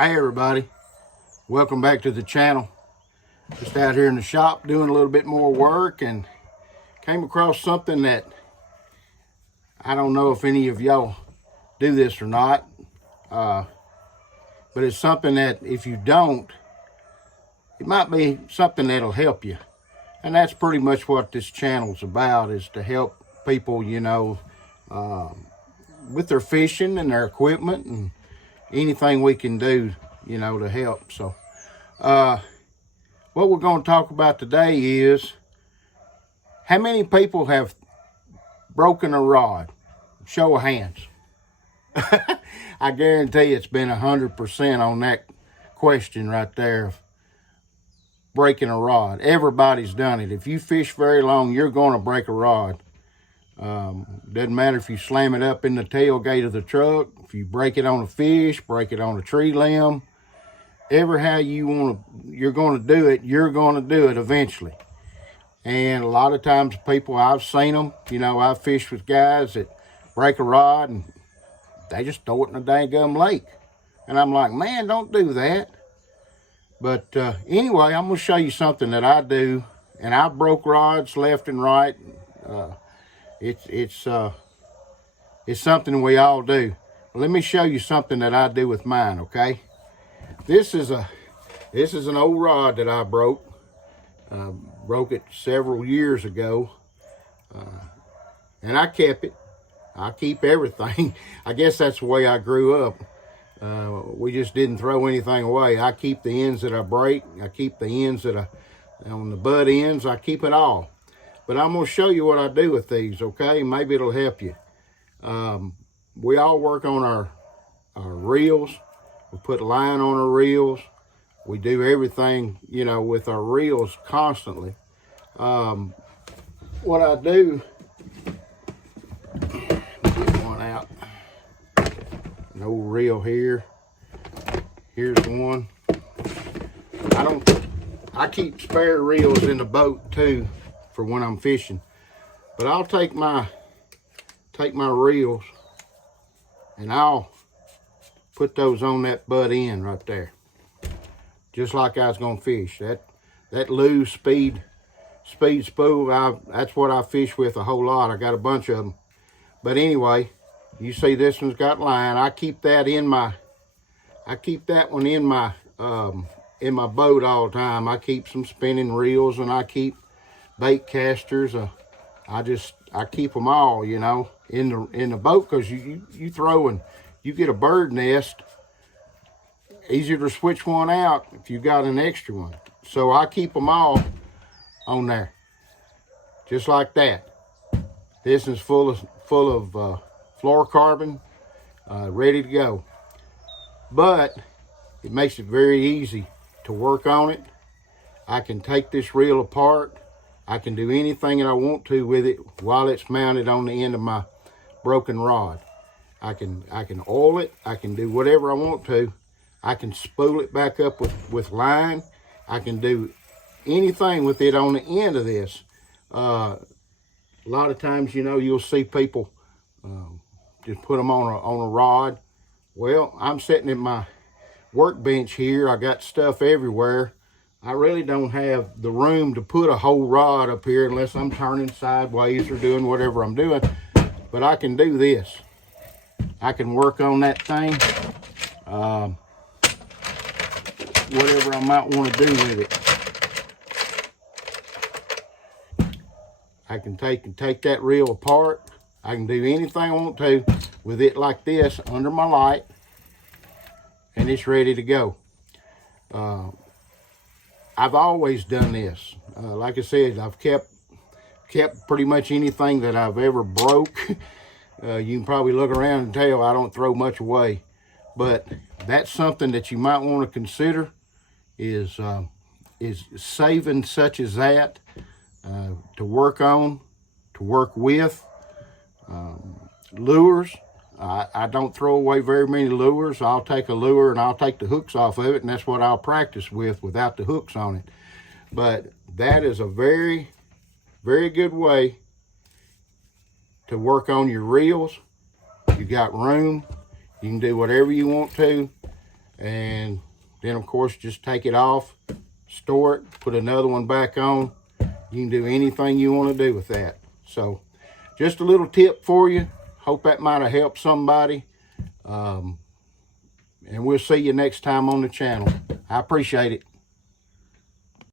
Hi everybody, welcome back to the channel. Just out here in the shop doing a little bit more work and came across something that I don't know if any of y'all do this or not, but it's something that if you don't, it might be something that'll help you. And that's pretty much what this channel's about, is to help people, with their fishing and their equipment and anything we can do, to help. So what we're going to talk about today is how many people have broken a rod. Show of hands. I guarantee it's been 100% on that question right there of breaking a rod. Everybody's done it. If you fish very long, you're going to break a rod. Doesn't matter if you slam it up in the tailgate of the truck, if you break it on a fish, break it on a tree limb, ever how you're going to do it, you're going to do it eventually. And a lot of times people, I've seen them, I've fished with guys that break a rod and they just throw it in a dang lake. And I'm like, man, don't do that. But anyway, I'm going to show you something that I do, and I broke rods left and right. It's something we all do. Let me show you something that I do with mine, okay? This is an old rod that I broke. Broke it several years ago, and I kept it. I keep everything. I guess that's the way I grew up. We just didn't throw anything away. I keep the ends that I break. I keep the ends that on the butt ends. I keep it all. But I'm going to show you what I do with these, okay? Maybe it'll help you. We all work on our reels. We put line on our reels. We do everything, with our reels constantly. What I do, get one out. An old reel here. Here's one. I keep spare reels in the boat too, for when I'm fishing. But I'll take my reels and I'll put those on that butt end right there, just like I was gonna fish. That loose speed spool, that's what I fish with a whole lot. I got a bunch of them. But anyway, you see this one's got line. I keep that one in my boat all the time. I keep some spinning reels, and I keep bait casters. I keep them all, in the boat, because you throw and you get a bird nest, easier to switch one out if you got an extra one. So I keep them all on there, just like that. This is full of fluorocarbon, ready to go. But it makes it very easy to work on it. I can take this reel apart. I can do anything that I want to with it while it's mounted on the end of my broken rod. I can oil it. I can do whatever I want to. I can spool it back up with line. I can do anything with it on the end of this. A lot of times, you'll see people just put them on a rod. Well, I'm sitting at my workbench here. I got stuff everywhere. I really don't have the room to put a whole rod up here unless I'm turning sideways or doing whatever I'm doing. But I can do this. I can work on that thing. Whatever I might want to do with it. I can take that reel apart. I can do anything I want to with it like this under my light, and it's ready to go. I've always done this. Like I said, I've kept pretty much anything that I've ever broke. You can probably look around and tell I don't throw much away. But that's something that you might want to consider, is saving such as that to work on, to work with. Lures. I don't throw away very many lures. I'll take a lure and I'll take the hooks off of it, and that's what I'll practice with without the hooks on it. But that is a very, very good way to work on your reels. You got room. You can do whatever you want to. And then, of course, just take it off, store it, put another one back on. You can do anything you want to do with that. So, just a little tip for you. Hope that might have helped somebody. And we'll see you next time on the channel. I appreciate it.